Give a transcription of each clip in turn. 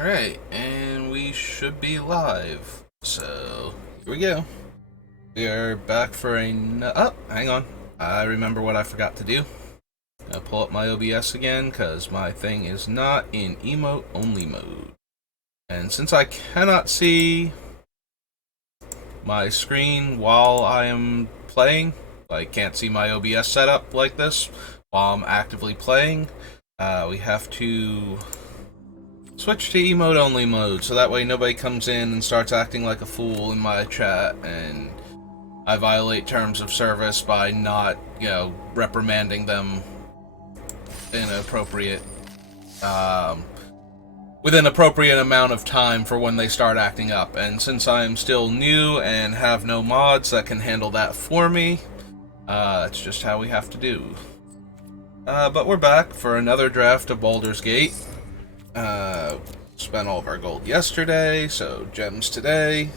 Alright, and we should be live. So, here we go. We are back for oh, hang on. I remember what I forgot to do. I'll pull up my OBS again, because my thing is not in emote-only mode. And since I cannot see my screen while I am playing, I can't see my OBS setup like this while I'm actively playing, we have to switch to emote-only mode, so that way nobody comes in and starts acting like a fool in my chat, and I violate terms of service by not, reprimanding them inappropriate, with an appropriate amount of time for when they start acting up. And since I'm still new and have no mods that can handle that for me, that's just how we have to do. But we're back for another draft of Baldur's Gate. Spent all of our gold yesterday, so gems today.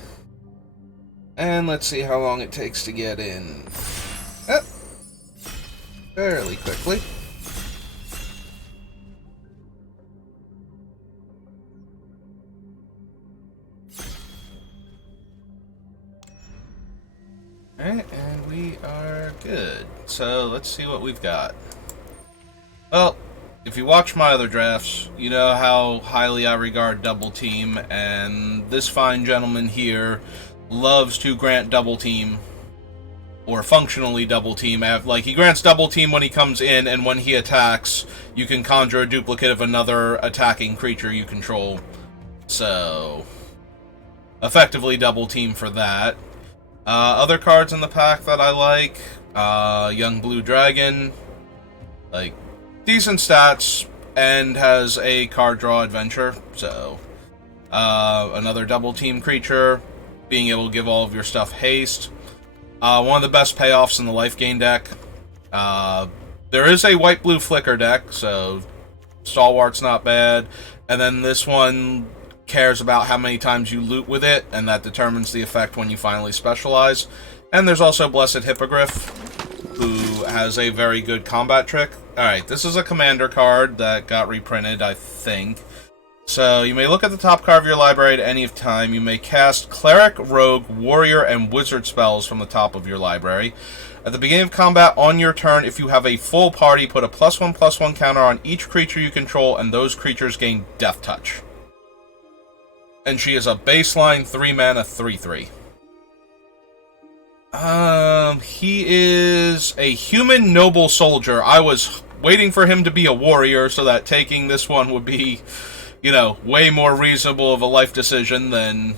And let's see how long it takes to get in. Fairly quickly. Alright, and we are good. So let's see what we've got. Well, if you watch my other drafts, you know how highly I regard Double Team, and this fine gentleman here loves to grant Double Team, or functionally Double Team. Like, he grants Double Team when he comes in, and when he attacks, you can conjure a duplicate of another attacking creature you control. So, effectively Double Team for that. Other cards in the pack that I like, Young Blue Dragon, like, decent stats, and has a card draw adventure, so another Double Team creature, being able to give all of your stuff haste. One of the best payoffs in the life gain deck. There is a white-blue flicker deck, so Stalwart's not bad, and then this one cares about how many times you loot with it, and that determines the effect when you finally specialize. And there's also Blessed Hippogriff, who has a very good combat trick. Alright, this is a commander card that got reprinted, I think. So, you may look at the top card of your library at any time. You may cast Cleric, Rogue, Warrior, and Wizard spells from the top of your library. At the beginning of combat on your turn, if you have a full party, put a +1/+1 counter on each creature you control, and those creatures gain Death Touch. And she is a baseline 3-mana 3/3. He is a human noble soldier. I was waiting for him to be a warrior so that taking this one would be, way more reasonable of a life decision than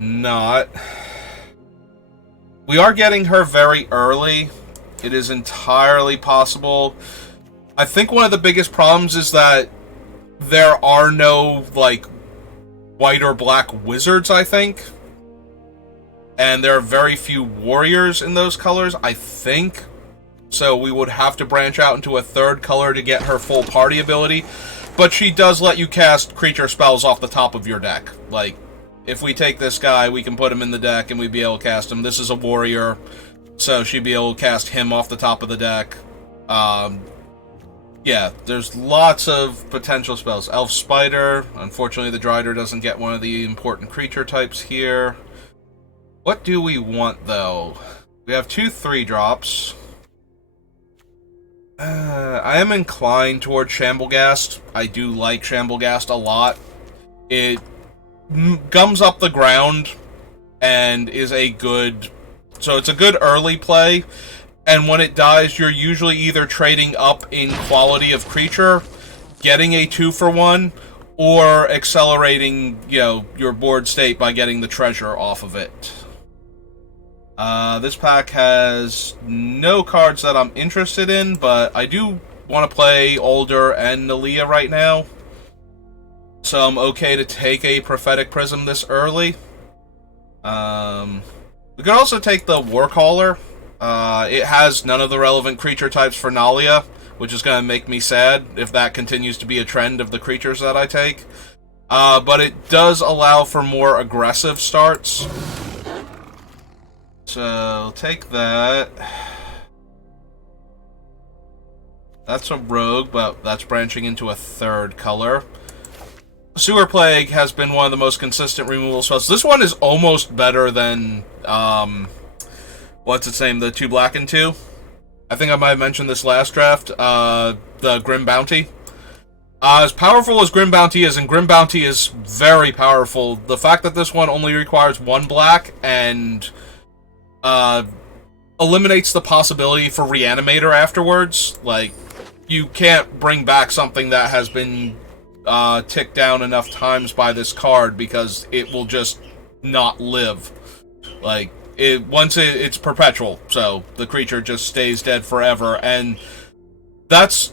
not. We are getting her very early. It is entirely possible. I think one of the biggest problems is that there are no, white or black wizards, I think. And there are very few warriors in those colors, I think. So we would have to branch out into a third color to get her full party ability. But she does let you cast creature spells off the top of your deck. Like, if we take this guy, we can put him in the deck and we'd be able to cast him. This is a warrior, so she'd be able to cast him off the top of the deck. Yeah, there's lots of potential spells. Elf Spider. Unfortunately, the Drider doesn't get one of the important creature types here. What do we want, though? We have 2 3-drops. I am inclined toward Shamblegast. I do like Shamblegast a lot. It gums up the ground and is a good... So it's a good early play. And when it dies, you're usually either trading up in quality of creature, getting a 2-for-1, or accelerating, your board state by getting the treasure off of it. This pack has no cards that I'm interested in, but I do want to play Alder and Nalia right now. So I'm okay to take a Prophetic Prism this early. We could also take the Warcaller. It has none of the relevant creature types for Nalia, which is going to make me sad if that continues to be a trend of the creatures that I take. But it does allow for more aggressive starts. So, take that. That's a rogue, but that's branching into a third color. Sewer Plague has been one of the most consistent removal spells. This one is almost better than, what's its name, the 2 black and 2? I think I might have mentioned this last draft, the Grim Bounty. As powerful as Grim Bounty is, and Grim Bounty is very powerful, the fact that this one only requires 1 black and eliminates the possibility for Reanimator afterwards. Like, you can't bring back something that has been ticked down enough times by this card because it will just not live. Like, it's perpetual, so the creature just stays dead forever, and that's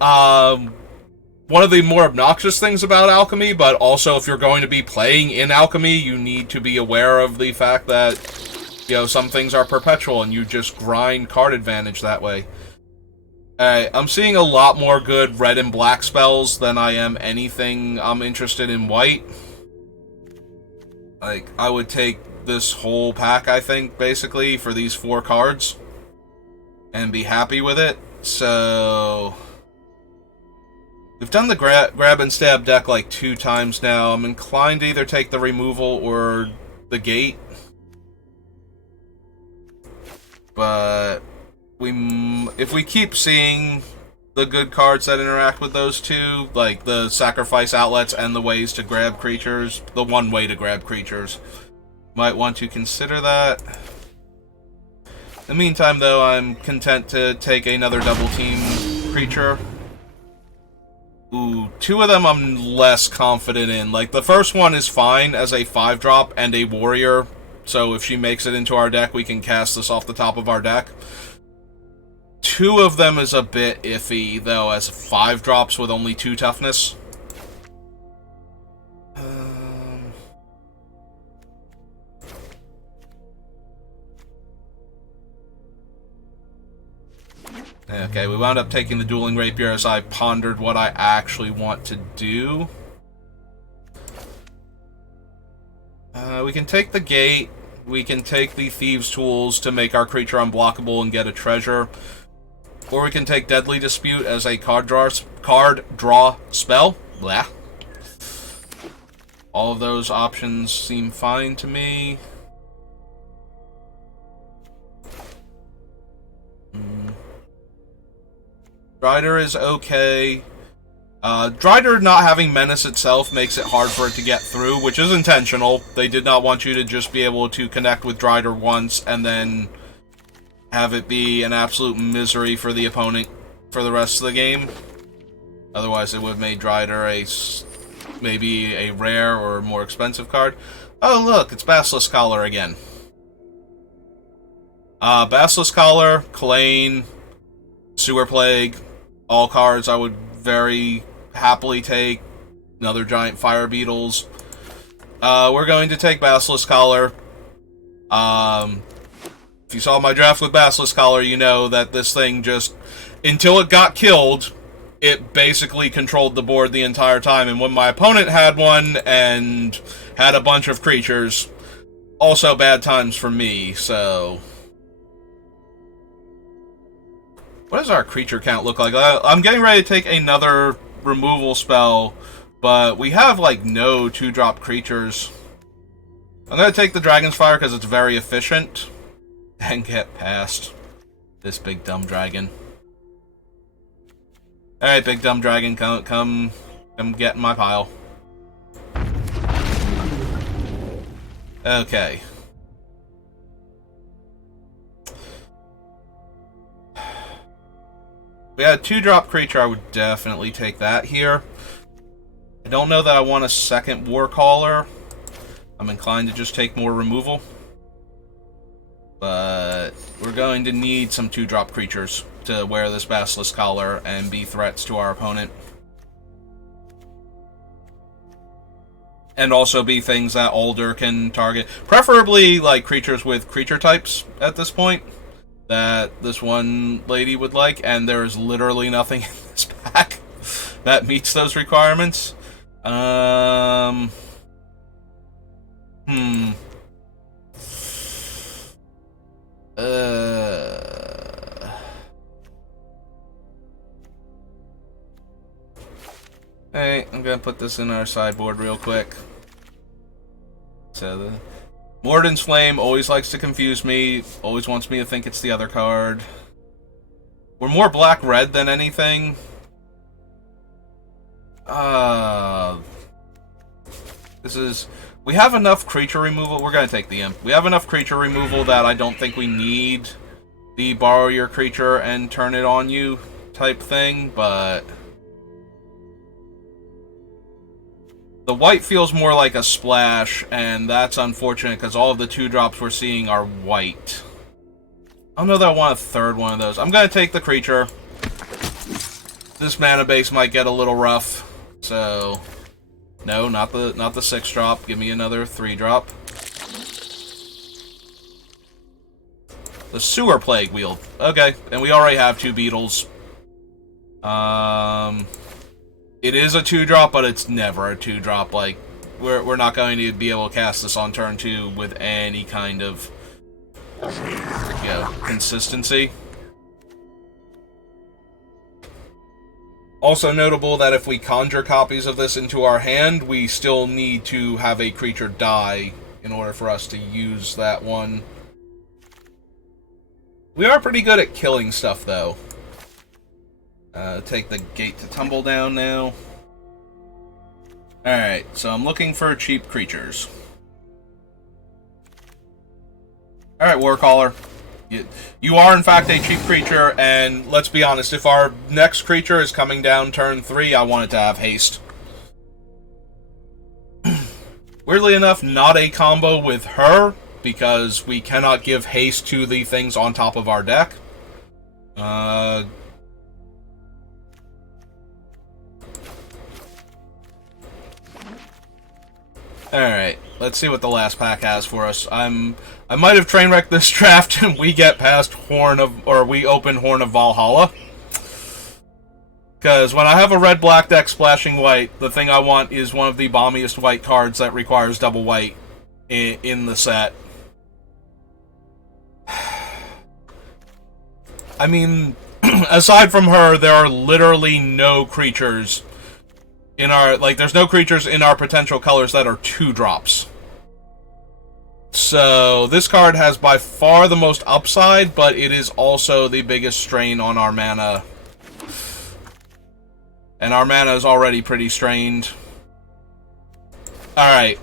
one of the more obnoxious things about Alchemy, but also if you're going to be playing in Alchemy, you need to be aware of the fact that, you know, some things are perpetual, and you just grind card advantage that way. Alright, I'm seeing a lot more good red and black spells than I am anything I'm interested in white. Like, I would take this whole pack, I think, basically, for these 4 cards, and be happy with it. So we've done the grab and stab deck like 2 times now. I'm inclined to either take the removal or the gate. But if we keep seeing the good cards that interact with those 2, like the sacrifice outlets and the ways to grab creatures, the one way to grab creatures, might want to consider that. In the meantime, though, I'm content to take another double team creature. Ooh, 2 of them I'm less confident in. Like, the first one is fine as a 5-drop and a warrior, so if she makes it into our deck, we can cast this off the top of our deck. 2 of them is a bit iffy, though, as 5-drops with only 2 toughness. Okay, we wound up taking the Dueling Rapier as I pondered what I actually want to do. We can take the Gate. We can take the Thieves' Tools to make our creature unblockable and get a treasure. Or we can take Deadly Dispute as a card draw spell. Blah. All of those options seem fine to me. Drider is okay. Drider not having Menace itself makes it hard for it to get through, which is intentional. They did not want you to just be able to connect with Drider once and then have it be an absolute misery for the opponent for the rest of the game. Otherwise, it would have made Drider maybe a rare or more expensive card. Oh, look, it's Basilisk Collar again. Basilisk Collar, Kalain, Sewer Plague, all cards I would very happily take. Another giant Fire Beetles. We're going to take Basilisk Collar. If you saw my draft with Basilisk Collar, you know that this thing just, until it got killed, it basically controlled the board the entire time. And when my opponent had one and had a bunch of creatures, also bad times for me, so... What does our creature count look like? I'm getting ready to take another removal spell, but we have, like, no 2-drop creatures. I'm going to take the Dragon's Fire because it's very efficient, and get past this big dumb dragon. Alright, big dumb dragon, come get in my pile. Okay. We had a 2-drop creature, I would definitely take that here. I don't know that I want a second Warcaller. I'm inclined to just take more removal. But we're going to need some 2-drop creatures to wear this Basilisk Collar and be threats to our opponent. And also be things that Alder can target. Preferably, like, creatures with creature types at this point that this one lady would like, and there is literally nothing in this pack that meets those requirements. Hey, I'm gonna put this in our sideboard real quick. So the Morden's Flame always likes to confuse me, always wants me to think it's the other card. We're more black-red than anything. This is... We have enough creature removal. We're going to take the Imp. We have enough creature removal that I don't think we need the borrow your creature and turn it on you type thing, but... The white feels more like a splash, and that's unfortunate because all of the 2-drops we're seeing are white. I don't know that I want a third one of those. I'm going to take the creature. This mana base might get a little rough, so... No, not the 6-drop. Give me another 3-drop. The Sewer Plague Wheel. Okay, and we already have 2 beetles. It is a 2-drop, but it's never a 2-drop. Like, we're not going to be able to cast this on turn 2 with any kind of, consistency. Also notable that if we conjure copies of this into our hand, we still need to have a creature die in order for us to use that one. We are pretty good at killing stuff, though. Take the Gate to Tumble down now. Alright, so I'm looking for cheap creatures. Alright, Warcaller. You are, in fact, a cheap creature, and let's be honest, if our next creature is coming down turn 3, I want it to have haste. Weirdly enough, not a combo with her, because we cannot give haste to the things on top of our deck. Alright, let's see what the last pack has for us. I might have train wrecked this draft and we get past we open Horn of Valhalla. Because when I have a red-black deck splashing white, the thing I want is one of the bombiest white cards that requires double white in the set. I mean, aside from her, there are literally no creatures in our, there's no creatures in our potential colors that are 2-drops. So, this card has by far the most upside, but it is also the biggest strain on our mana. And our mana is already pretty strained. Alright.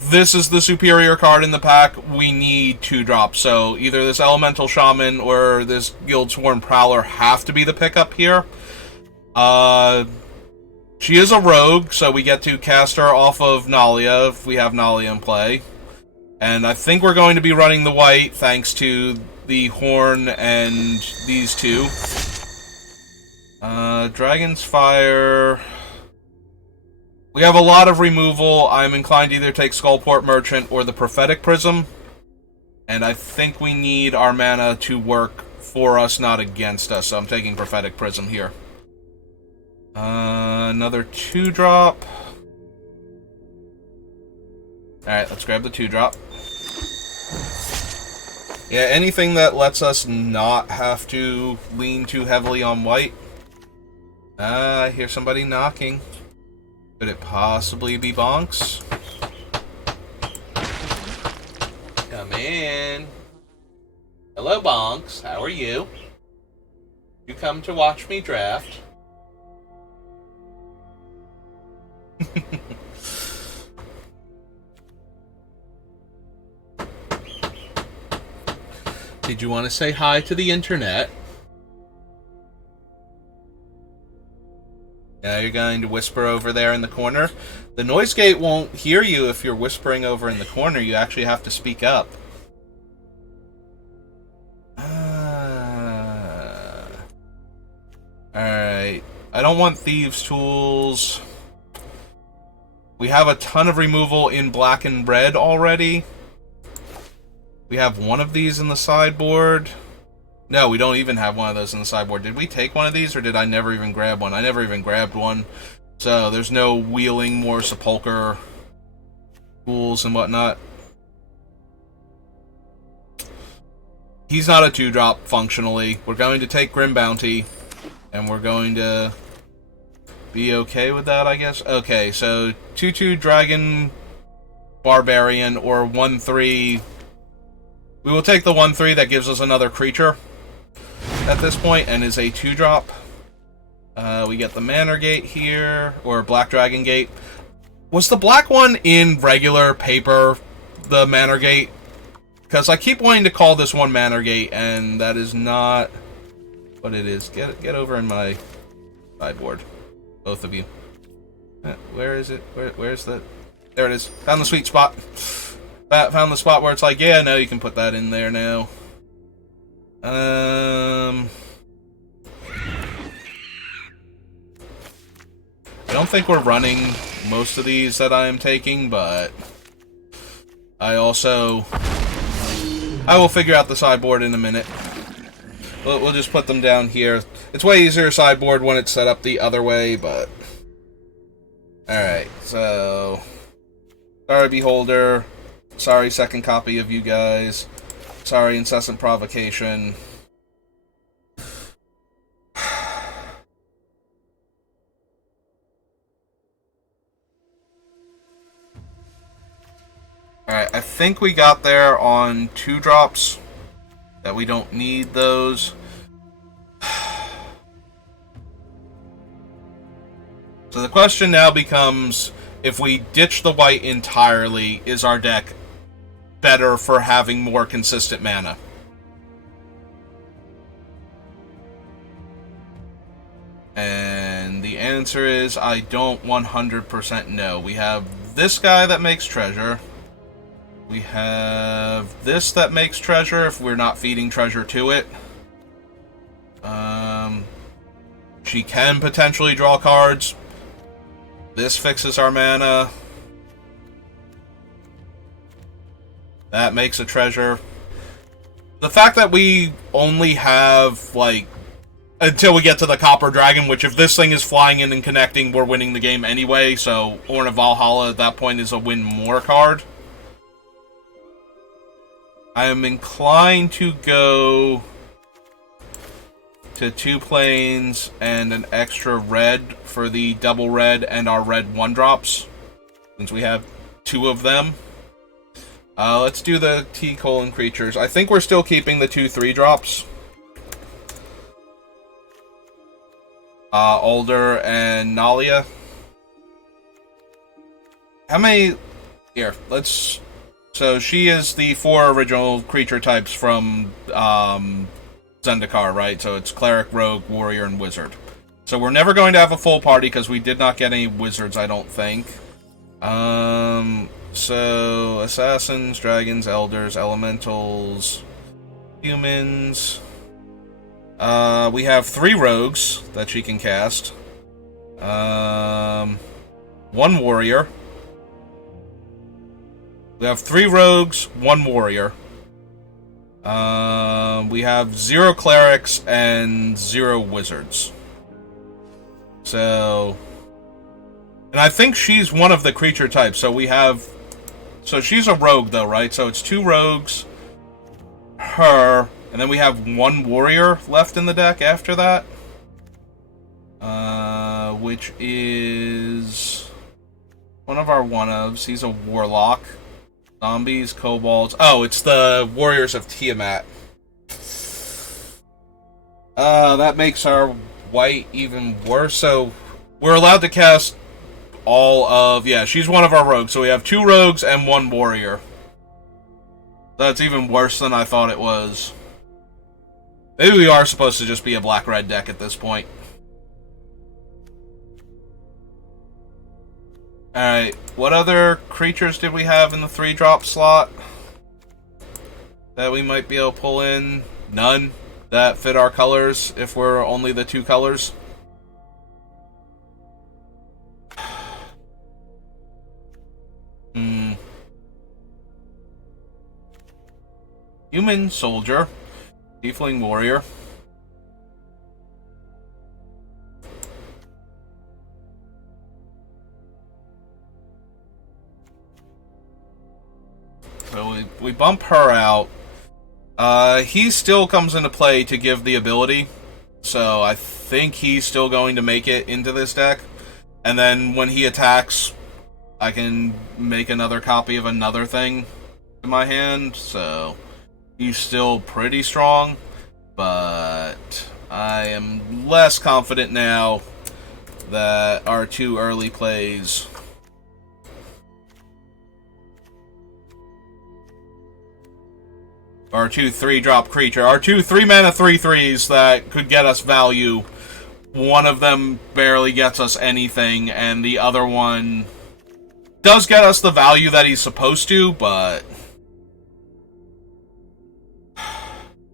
This is the superior card in the pack. We need 2-drops. So, either this Elemental Shaman or this Guildsworn Prowler have to be the pickup here. She is a rogue, so we get to cast her off of Nalia if we have Nalia in play. And I think we're going to be running the white thanks to the Horn and these two. Dragon's Fire. We have a lot of removal. I'm inclined to either take Skullport Merchant or the Prophetic Prism. And I think we need our mana to work for us, not against us. So I'm taking Prophetic Prism here. Another 2-drop. Alright, let's grab the 2-drop. Yeah, anything that lets us not have to lean too heavily on white. I hear somebody knocking. Could it possibly be Bonks? Come in. Hello, Bonks. How are you? You come to watch me draft? Did you want to say hi to the internet? Yeah, you're going to whisper over there in the corner. The noise gate won't hear you if you're whispering over in the corner. You actually have to speak up. Alright. I don't want Thieves' Tools. We have a ton of removal in black and red already. We have one of these in the sideboard. No, we don't even have one of those in the sideboard. Did we take one of these, or did I never even grab one? I never even grabbed one. So, there's no wheeling more sepulcher tools and whatnot. He's not a 2-drop, functionally. We're going to take Grim Bounty, and we're going to be okay with that, I guess. Okay, so 2/2 Dragon Barbarian or 1/3. We will take the 1/3 that gives us another creature at this point and is a 2-drop. We get the Manor Gate here, or Black Dragon Gate. Was the black one in regular paper, the Manor Gate? Because I keep wanting to call this one Manor Gate, and that is not what it is. Get over in my sideboard, both of you. Where is it? Where's the... There it is. Found the sweet spot. Found the spot where it's like, yeah, no, you can put that in there now. I don't think we're running most of these that I am taking, but I will figure out the sideboard in a minute. We'll just put them down here. It's way easier sideboard when it's set up the other way, but... Alright, so... Sorry, Beholder. Sorry, second copy of you guys. Sorry, Incessant Provocation. Alright, I think we got there on 2-drops. That we don't need those. So the question now becomes, if we ditch the white entirely, is our deck better for having more consistent mana? And the answer is, I don't 100% know. We have this guy that makes treasure. We have this that makes treasure if we're not feeding treasure to it. She can potentially draw cards. This fixes our mana. That makes a treasure. The fact that we only have, like, until we get to the Copper Dragon, which if this thing is flying in and connecting, we're winning the game anyway, so Horn of Valhalla at that point is a win more card. I am inclined to go to 2 planes and an extra red for the double red and our red 1-drops, since we have 2 of them. Let's do the T-colon creatures. I think we're still keeping the 2 3-drops. Alder and Nalia. How many... Here, let's... So she is the 4 original creature types from Zendikar, right? So it's Cleric, Rogue, Warrior, and Wizard. So we're never going to have a full party because we did not get any Wizards, I don't think. So Assassins, Dragons, Elders, Elementals, Humans. We have 3 Rogues that she can cast. 1 Warrior. We have 3 Rogues, 1 Warrior. We have 0 Clerics and 0 Wizards. So... And I think she's one of the creature types, so we have... So she's a Rogue, though, right? So it's 2 Rogues, her, and then we have 1 Warrior left in the deck after that. Which is... one of our one-ofs. He's a Warlock. Zombies, kobolds. Oh, it's the Warriors of Tiamat. That makes our white even worse. So we're allowed to cast all of... Yeah, she's one of our rogues. So we have 2 rogues and 1 warrior. That's even worse than I thought it was. Maybe we are supposed to just be a black-red deck at this point. Alright, what other creatures did we have in the 3-drop slot that we might be able to pull in? None that fit our colors if we're only the 2 colors. Human Soldier, Tiefling Warrior. So we bump her out. He still comes into play to give the ability. So I think he's still going to make it into this deck. And then when he attacks, I can make another copy of another thing in my hand, so he's still pretty strong, but I am less confident now that our 2 early plays our 2 3-drop creature, our 2 3-mana 3/3s that could get us value. One of them barely gets us anything, and the other one does get us the value that he's supposed to, but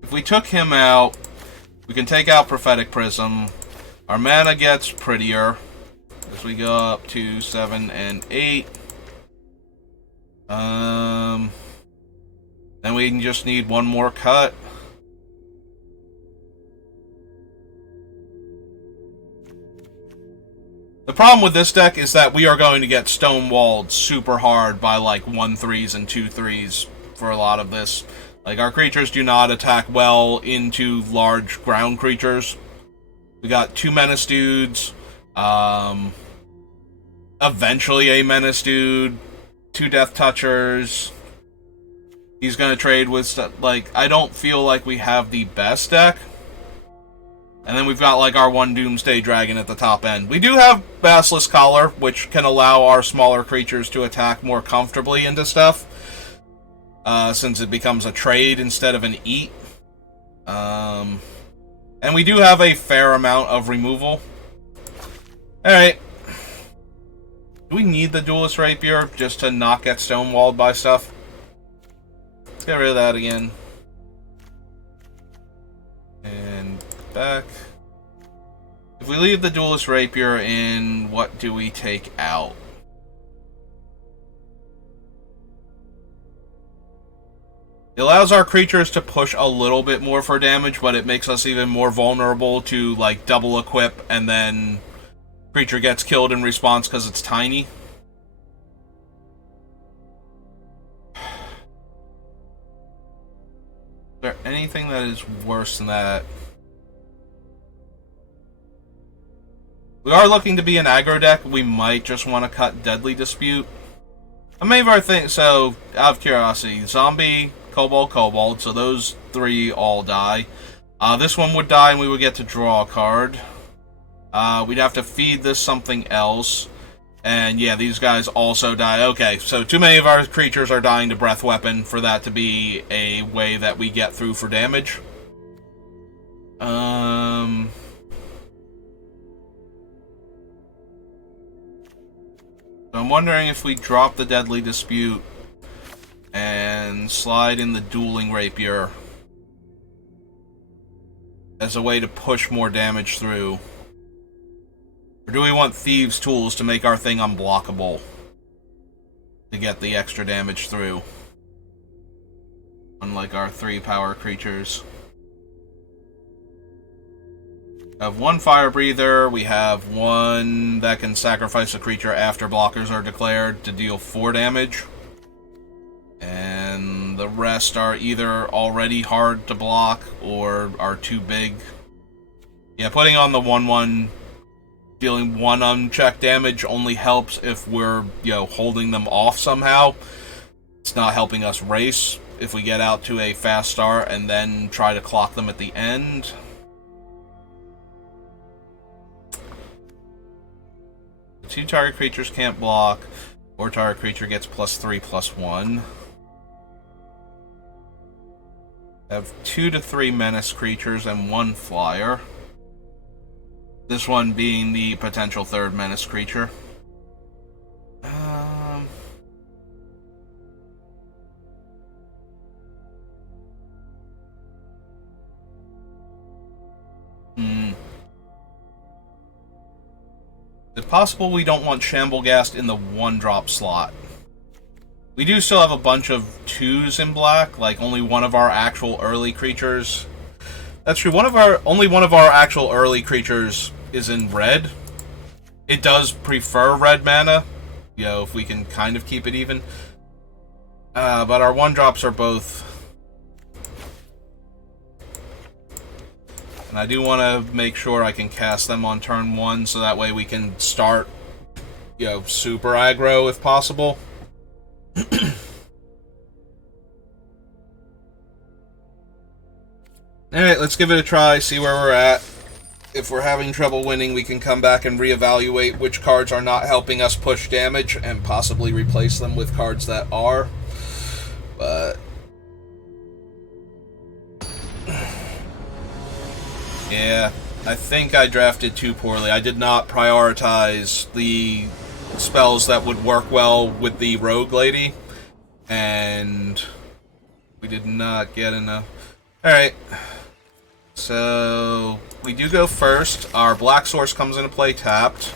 if we took him out, we can take out Prophetic Prism. Our mana gets prettier as we go up to 7 and 8. Then we can just need one more cut. The problem with this deck is that we are going to get stonewalled super hard by like 1/3s and 2/3s for a lot of this. Like, our creatures do not attack well into large ground creatures. We got 2 Menace dudes, eventually a Menace dude, 2 Death Touchers. He's going to trade with stuff. Like, I don't feel like we have the best deck. And then we've got, like, our 1 Doomsday Dragon at the top end. We do have Basilisk Collar, which can allow our smaller creatures to attack more comfortably into stuff. Since it becomes a trade instead of an eat. And we do have a fair amount of removal. Alright. Do we need the Duelist Rapier just to not get stonewalled by stuff? Let's get rid of that again. And back. If we leave the Duelist Rapier in, what do we take out? It allows our creatures to push a little bit more for damage, but it makes us even more vulnerable to, like, double equip, and then creature gets killed in response because it's tiny. Is there anything that is worse than that? We are looking to be an aggro deck. We might just want to cut Deadly Dispute. I many of our things, so, out of curiosity, Zombie, Kobold, so those 3 all die. This one would die and we would get to draw a card. We'd have to feed this something else. And yeah, these guys also die. Okay, so too many of our creatures are dying to Breath Weapon for that to be a way that we get through for damage. So I'm wondering if we drop the Deadly Dispute and slide in the Dueling Rapier as a way to push more damage through. Or do we want Thieves' Tools to make our thing unblockable to get the extra damage through? Unlike our 3-power creatures. We have 1 Fire Breather, we have 1 that can sacrifice a creature after blockers are declared to deal 4 damage. And the rest are either already hard to block or are too big. Yeah, putting on the 1/1, dealing 1 unchecked damage only helps if we're, holding them off somehow. It's not helping us race if we get out to a fast start and then try to clock them at the end. The 2 target creatures can't block, or target creature gets +3/+1. Have 2 to 3 menace creatures and 1 flyer. This one being the potential 3rd menace creature. Is it possible we don't want Shamblegast in the 1-drop slot? We do still have a bunch of 2s in black, like only one of our actual early creatures. That's true, only one of our actual early creatures is in red. It does prefer red mana, if we can kind of keep it even. But our 1-drops are both. And I do want to make sure I can cast them on turn 1, so that way we can start you know, super aggro if possible. Alright, let's give it a try, see where we're at. If we're having trouble winning, we can come back and reevaluate which cards are not helping us push damage and possibly replace them with cards that are. But yeah, I think I drafted too poorly. I did not prioritize the spells that would work well with the rogue lady, and we did not get enough. Alright, so we do go first. Our black source comes into play tapped,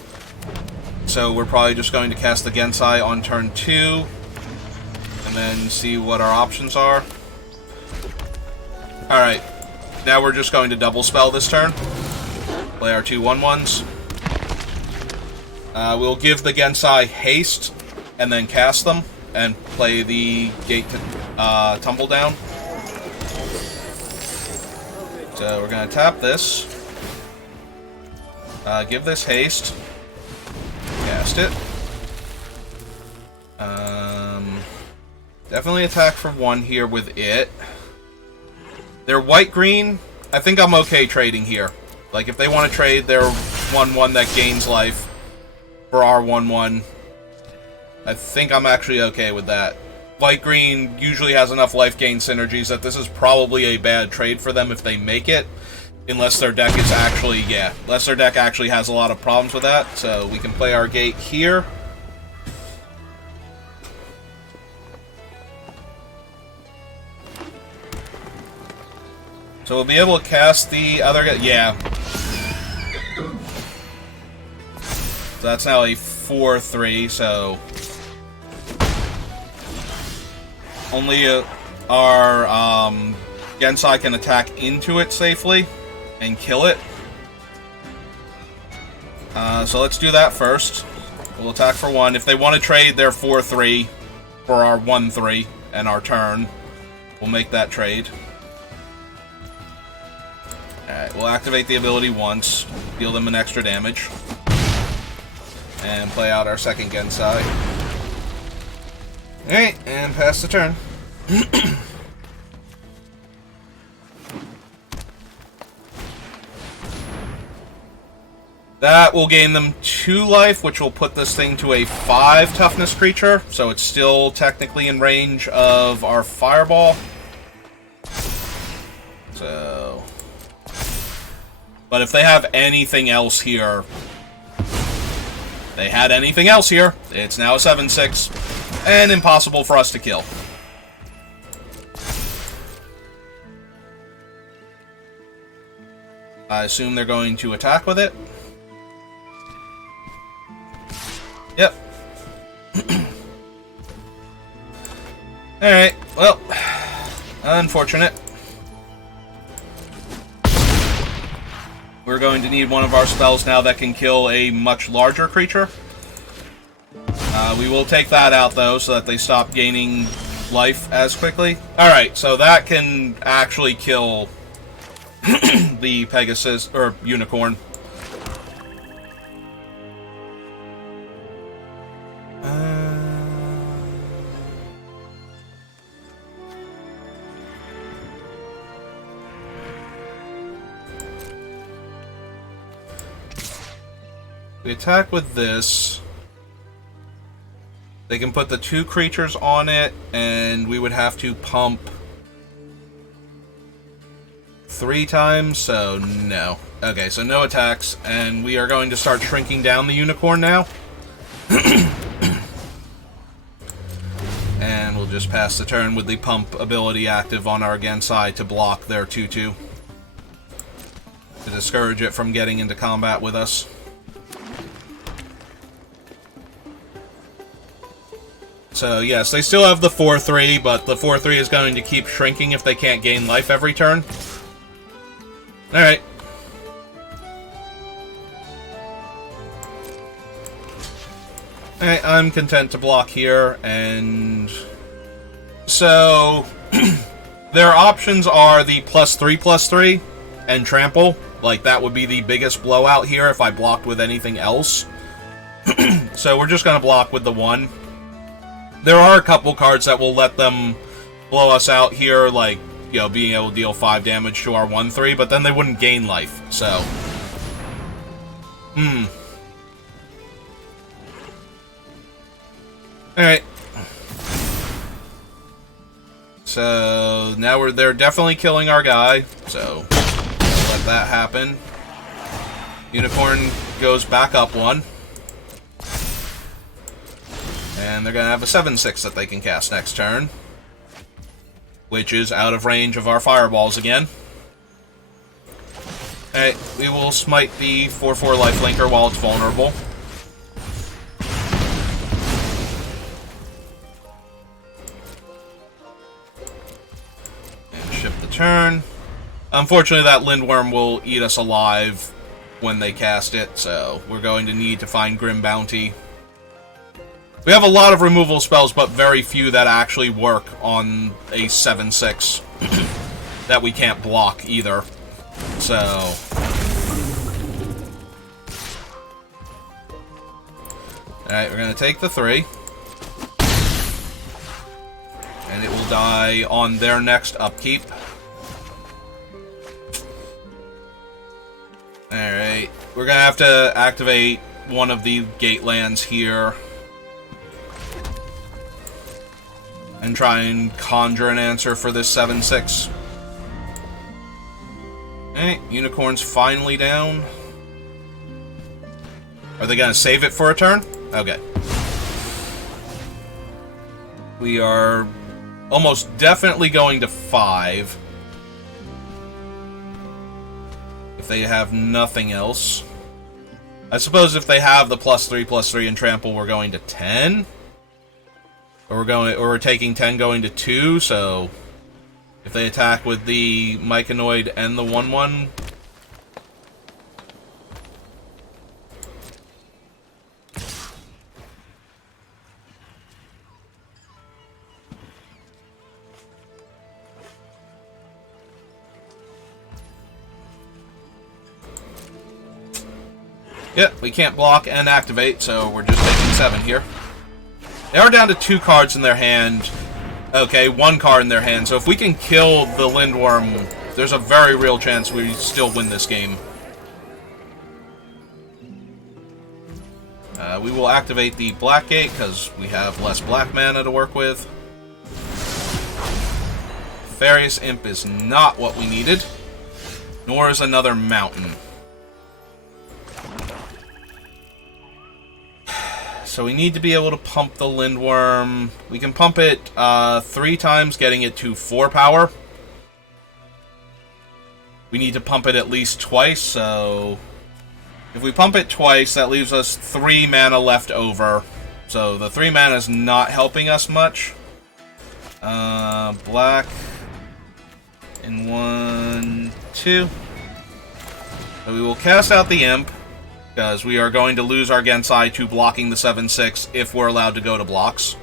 so we're probably just going to cast the Gensai on turn 2 and then see what our options are. Alright, now we're just going to double spell this turn. Play our 2 1/1s. We'll give the Gensai haste and then cast them and play the gate to tumble down. So we're going to tap this. Give this haste. Cast it. Definitely attack for 1 here with it. They're white-green. I think I'm okay trading here. Like, if they want to trade their 1/1 that gains life for our 1/1, I think I'm actually okay with that. White-green usually has enough life gain synergies that this is probably a bad trade for them if they make it. Unless their deck is actually, unless their deck actually has a lot of problems with that. So we can play our gate here. So we'll be able to cast the other guy. Yeah. So that's now a 4/3, so only our Gensai can attack into it safely and kill it. So let's do that first. We'll attack for 1. If they want to trade their 4/3 for our 1/3 and our turn, we'll make that trade. Alright, we'll activate the ability once, deal them an extra damage, and play out our second Gensai. Alright, and pass the turn. That will gain them 2 life, which will put this thing to a 5 toughness creature, so it's still technically in range of our fireball. So, but if they have anything else here, they had anything else here, it's now a 7/6, and impossible for us to kill. I assume they're going to attack with it. Yep. Alright, well, unfortunate. We're going to need one of our spells now that can kill a much larger creature. We will take that out, though, so that they stop gaining life as quickly. Alright, so that can actually kill the Pegasus, or Unicorn. We attack with this. They can put the 2 creatures on it, and we would have to pump 3 times, so no. Okay, so no attacks, and we are going to start shrinking down the Unicorn now. And we'll just pass the turn with the pump ability active on our Gensai to block their 2/2. To discourage it from getting into combat with us. So, yes, they still have the 4/3, but the 4/3 is going to keep shrinking if they can't gain life every turn. Alright. Alright, I'm content to block here, and so their options are the +3/+3 and trample. Like, that would be the biggest blowout here if I blocked with anything else. So we're just going to block with the 1. There are a couple cards that will let them blow us out here, like, you know, being able to deal 5 damage to our 1/3, but then they wouldn't gain life, so... Alright. So, now they're definitely killing our guy, so let that happen. Unicorn goes back up 1. And they're going to have a 7/6 that they can cast next turn, which is out of range of our fireballs again. Alright, we will smite the 4/4 lifelinker while it's vulnerable. And shift the turn. Unfortunately, that Lindworm will eat us alive when they cast it, so we're going to need to find Grim Bounty. We have a lot of removal spells, but very few that actually work on a 7/6 that we can't block either. So... Alright, we're going to take the 3. And it will die on their next upkeep. Alright, we're going to have to activate one of the gate lands here. And try and conjure an answer for this 7/6. Alright, Unicorn's finally down. Are they going to save it for a turn? Okay. We are almost definitely going to 5. If they have nothing else. I suppose if they have the +3/+3 and trample, we're going to 10. Or we're taking 10 going to 2, so if they attack with the Myconoid and the 1/1. Yep, we can't block and activate, so we're just taking 7 here. They are down to 2 cards in their hand. Okay, 1 card in their hand. So if we can kill the Lindworm, there's a very real chance we still win this game. We will activate the Black Gate, because we have less black mana to work with. Farius Imp is not what we needed. Nor is another mountain. So we need to be able to pump the Lindworm. We can pump it 3 times, getting it to 4 power. We need to pump it at least twice, so... If we pump it twice, that leaves us 3 mana left over. So the 3 mana is not helping us much. Black... in 1, 2. So we will cast out the Imp, because we are going to lose our Gensai to blocking the 7/6 if we're allowed to go to blocks.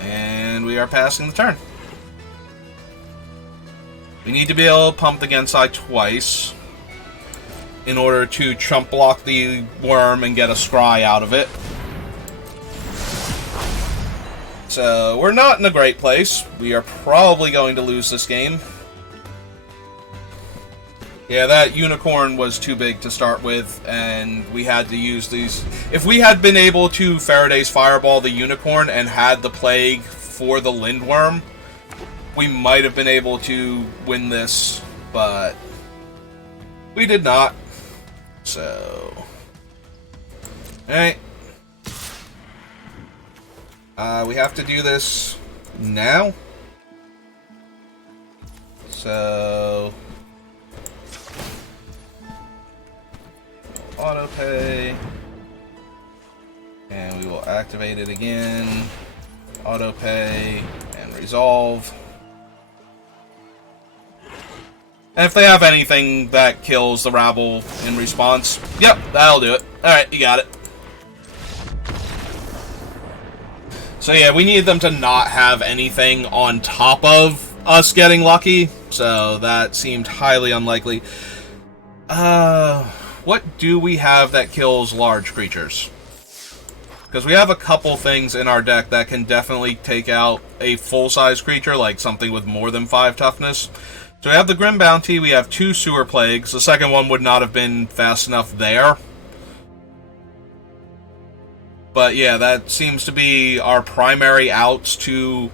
And we are passing the turn. We need to be able to pump the Gensai twice in order to chump block the worm and get a scry out of it. So, we're not in a great place. We are probably going to lose this game. Yeah, that Unicorn was too big to start with, and we had to use these. If we had been able to Faraday's Fireball the Unicorn and had the Plague for the Lindworm, we might have been able to win this, but we did not. So, alright. We have to do this now. So... auto pay, and we will activate it again, auto pay, and resolve. And if they have anything that kills the rabble in response, yep, that'll do it. Alright, you got it. So yeah, we need them to not have anything on top of us getting lucky, so that seemed highly unlikely. what do we have that kills large creatures? Because we have a couple things in our deck that can definitely take out a full-size creature, like something with more than 5 toughness. So we have the Grim Bounty, we have 2 Sewer Plagues. The second one would not have been fast enough there. But yeah, that seems to be our primary outs to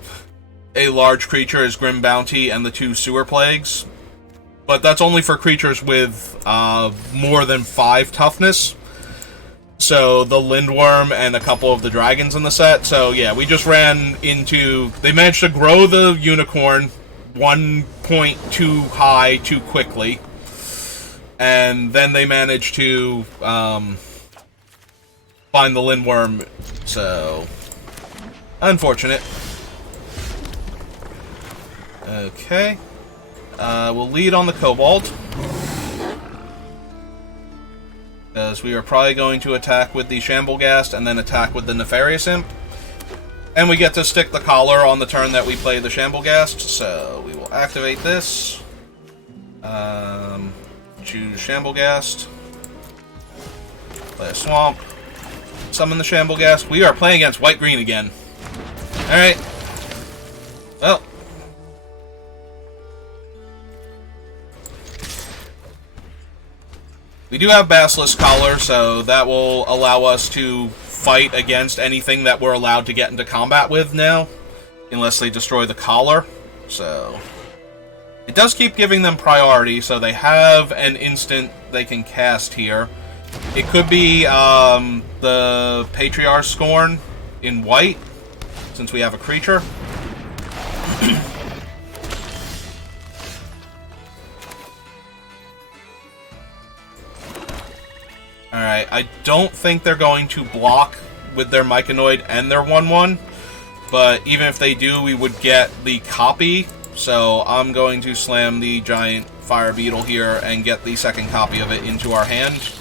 a large creature is Grim Bounty and the 2 Sewer Plagues. But that's only for creatures with more than 5 toughness. So the Lindworm and a couple of the dragons in the set. So yeah, we just ran into... They managed to grow the Unicorn 1 point too high too quickly. And then they managed to find the Lindworm. So... unfortunate. Okay. We'll lead on the Kobold. Because we are probably going to attack with the Shamblegast and then attack with the Nefarious Imp. And we get to stick the collar on the turn that we play the Shamblegast, so we will activate this. Choose Shamblegast. Play a Swamp. Summon the Shamblegast. We are playing against white-green again. Alright. Well. We do have Basilisk Collar, so that will allow us to fight against anything that we're allowed to get into combat with now, unless they destroy the collar. So it does keep giving them priority, so they have an instant they can cast here. It could be the Patriarch's Scorn in white, since we have a creature. Alright, I don't think they're going to block with their Myconoid and their 1/1, but even if they do, we would get the copy, so I'm going to slam the giant fire beetle here and get the second copy of it into our hand.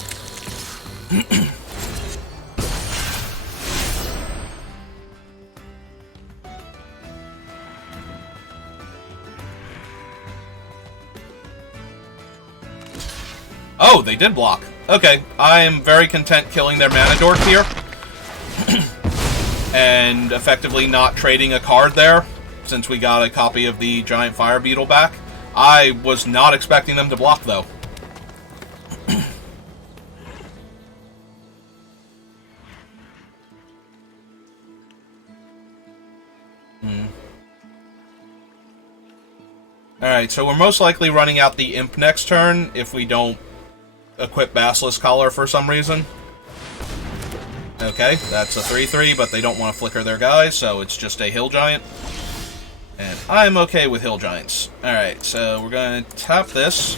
Oh, they did block. Okay, I am very content killing their Mana Dork here. And effectively not trading a card there, since we got a copy of the Giant Fire Beetle back. I was not expecting them to block, though. Alright, so we're most likely running out the Imp next turn if we don't equip Basilisk Collar for some reason. Okay, that's a 3/3, but they don't want to flicker their guys, so it's just a Hill Giant. And I'm okay with Hill Giants. Alright, so we're going to tap this.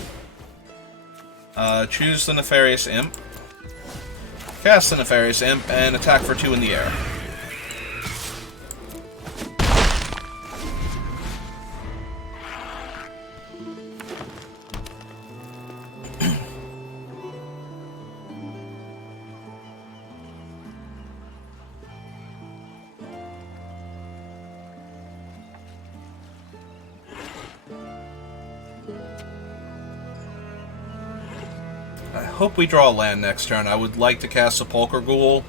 Choose the Nefarious Imp. Cast the Nefarious Imp, and attack for 2 in the air. I hope we draw a land next turn. I would like to cast Sepulchre Ghoul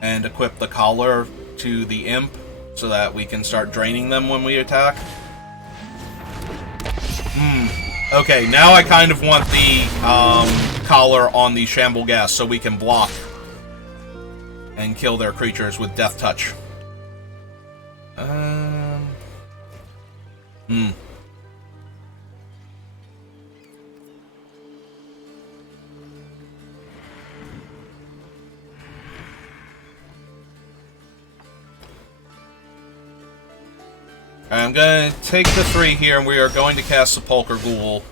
and equip the collar to the Imp so that we can start draining them when we attack. Okay, now I kind of want the collar on the Shamblegast so we can block and kill their creatures with Death Touch. I'm going to take the 3 here, and we are going to cast Sepulchre Ghoul.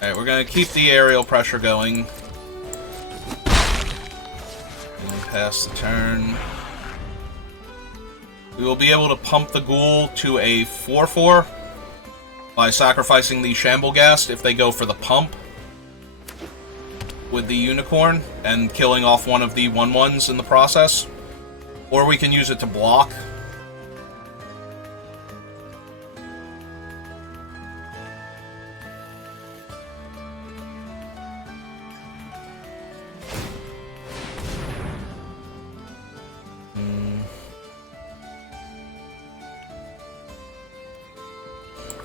Alright, we're going to keep the aerial pressure going. And pass the turn. We will be able to pump the Ghoul to a 4/4. By sacrificing the Shamblegast if they go for the pump. with the unicorn and killing off one of the 1/1s in the process. Or we can use it to block.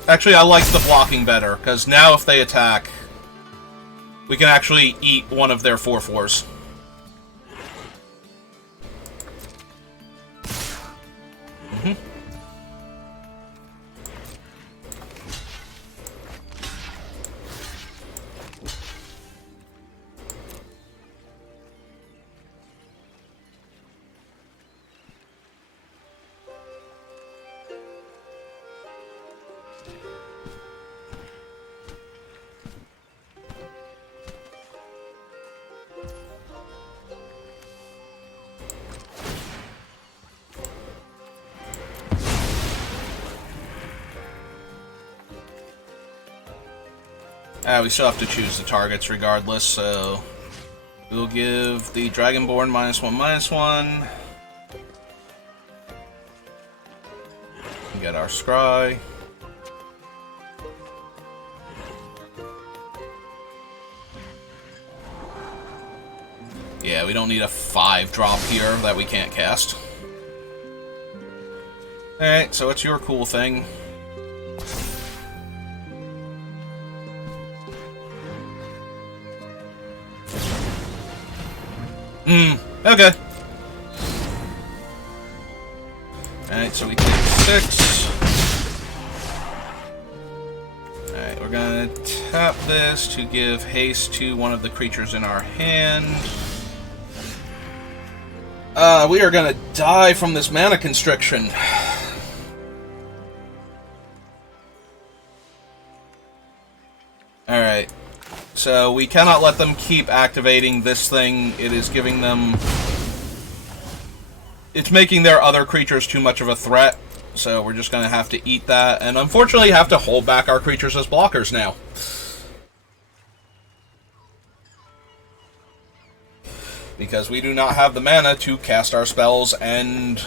Actually, I like the blocking better, because now if they attack, we can actually eat one of their 4/4s. We still have to choose the targets regardless, so we'll give the Dragonborn -1/-1. Get our Scry. Yeah, we don't need a 5-drop here that we can't cast. Alright, so what's your cool thing? Okay. Alright, so we take 6. Alright, we're gonna tap this to give haste to one of the creatures in our hand. We are gonna die from this mana constriction. Alright. So we cannot let them keep activating this thing. It is giving them... It's making their other creatures too much of a threat. So we're just going to have to eat that. And unfortunately have to hold back our creatures as blockers now. Because we do not have the mana to cast our spells and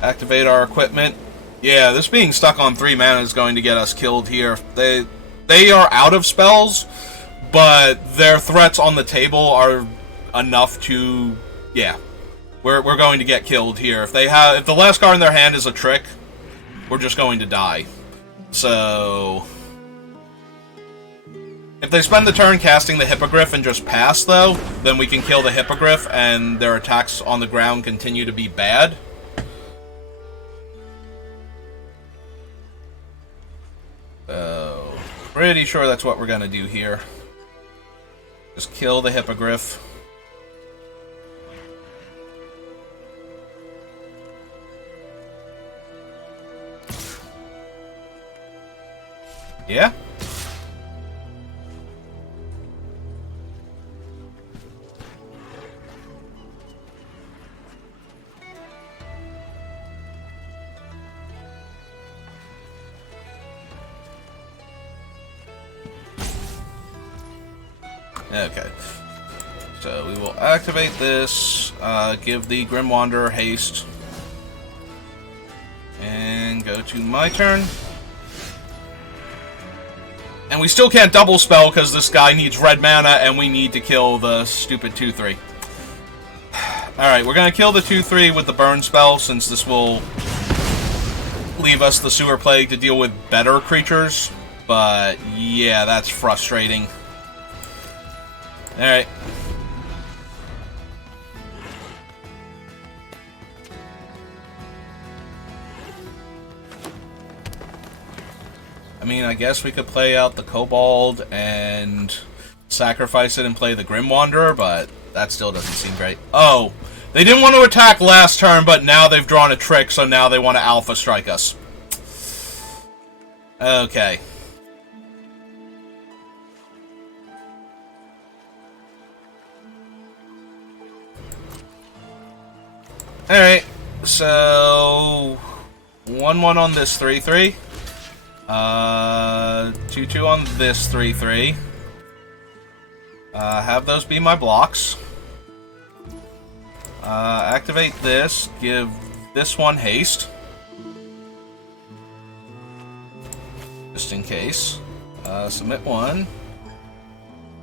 activate our equipment. Yeah, this being stuck on 3 mana is going to get us killed here. They are out of spells, but their threats on the table are enough to... Yeah, we're going to get killed here. If the last card in their hand is a trick, we're just going to die. So... If they spend the turn casting the Hippogriff and just pass, though, then we can kill the Hippogriff and their attacks on the ground continue to be bad. So, pretty sure that's what we're going to do here. Just kill the Hippogriff. Yeah? Okay. So we will activate this, give the Grim Wanderer haste, and go to my turn. And we still can't double spell because this guy needs red mana and we need to kill the stupid 2/3. Alright, we're going to kill the 2/3 with the burn spell since this will leave us the Sewer Plague to deal with better creatures. But yeah, that's frustrating. Alright. I mean, I guess we could play out the Kobold and sacrifice it and play the Grim Wanderer, but that still doesn't seem great. Oh, they didn't want to attack last turn, but now they've drawn a trick, so now they want to Alpha Strike us. Okay. Alright, so 1/1 on this 3/3. 2/2 on this 3/3. Have those be my blocks. Activate this. Give this one haste. Just in case. Submit one.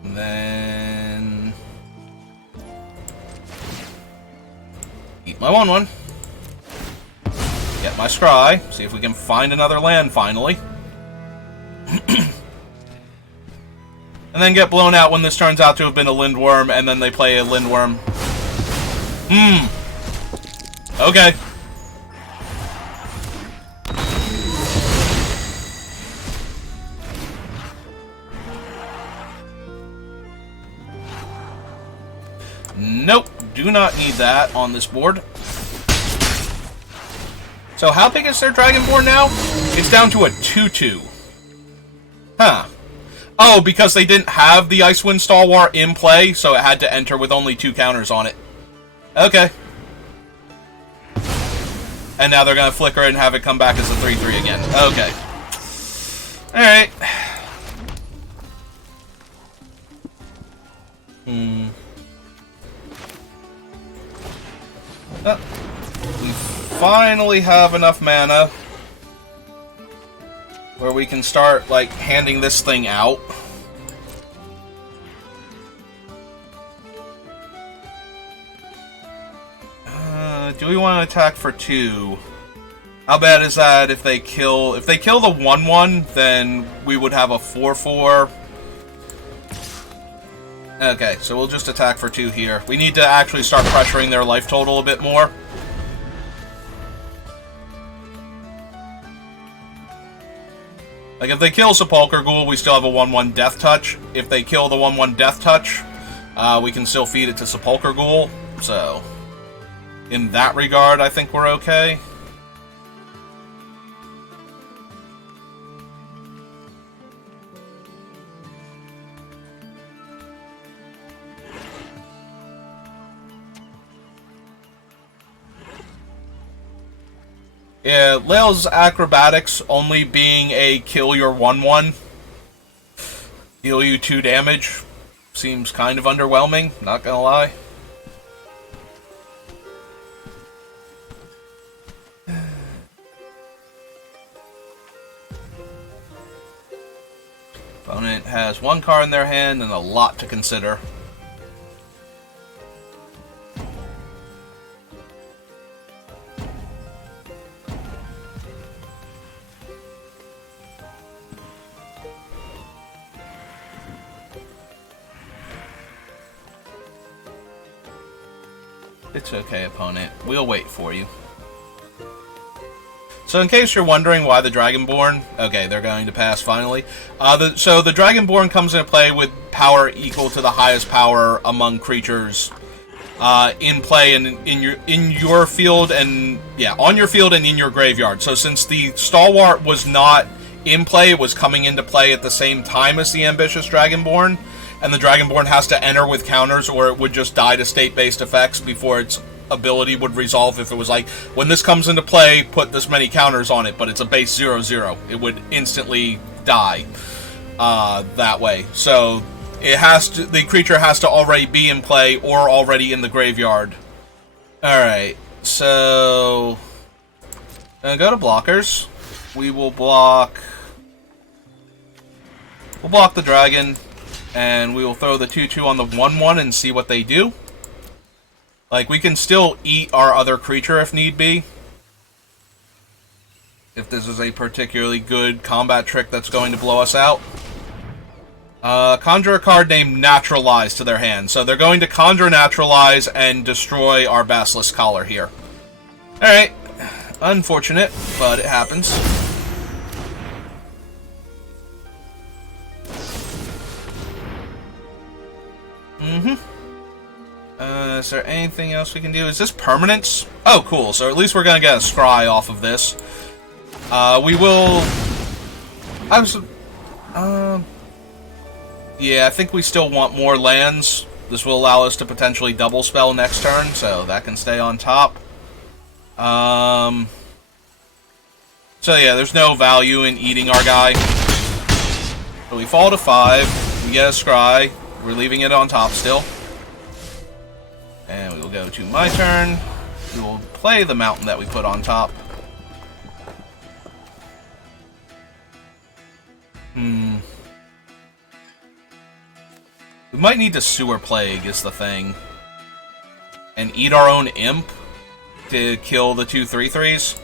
And then... eat my 1/1. Get my scry. See if we can find another land finally. And then get blown out when this turns out to have been a Lindworm, and then they play a Lindworm. Okay. Nope, do not need that on this board. So how big is their Dragonborn now? It's down to a 2/2. Huh. Oh, because they didn't have the Icewind Stalwart in play, so it had to enter with only 2 counters on it. Okay. And now they're going to flicker it and have it come back as a 3/3 again. Okay. Alright. Oh. We finally have enough mana where we can start, like, handing this thing out. Do we want to attack for 2? How bad is that if they kill... if they kill the 1/1, then we would have a 4/4. Okay, so we'll just attack for 2 here. We need to actually start pressuring their life total a bit more. Like, if they kill Sepulchre Ghoul, we still have a 1/1 Death Touch. If they kill the 1/1 Death Touch, we can still feed it to Sepulchre Ghoul. So, in that regard, I think we're okay. Yeah, Lael's acrobatics only being a kill your 1/1, deal you 2 damage, seems kind of underwhelming, not gonna lie. Opponent has 1 card in their hand and a lot to consider. It's okay, opponent. We'll wait for you. So in case you're wondering why the Dragonborn... okay, they're going to pass finally. So the Dragonborn comes into play with power equal to the highest power among creatures in play and in your field and... yeah, on your field and in your graveyard. So since the Stalwart was not in play, it was coming into play at the same time as the Ambitious Dragonborn. And the Dragonborn has to enter with counters or it would just die to state-based effects before its ability would resolve. If it was like, when this comes into play, put this many counters on it, but it's a base 0/0. It would instantly die that way. So it has to, the creature has to already be in play or already in the graveyard. Alright, so... gonna go to blockers. We will block... we'll block the dragon. And we will throw the 2/2 on the 1/1 and see what they do. Like, we can still eat our other creature if need be. If this is a particularly good combat trick that's going to blow us out. Conjure a card named Naturalize to their hand. So they're going to conjure Naturalize and destroy our Basilisk Collar here. Alright. Unfortunate, but it happens. Is there anything else we can do? Is this permanence? Oh, cool. So at least we're going to get a scry off of this. We will... yeah, I think we still want more lands. This will allow us to potentially double spell next turn, so that can stay on top. So yeah, there's no value in eating our guy. So we fall to 5. We get a scry. we're leaving it on top still. And we will go to my turn. We will play the mountain that we put on top. We might need to Sewer Plague is the thing. And eat our own imp to kill the 2 3/3s.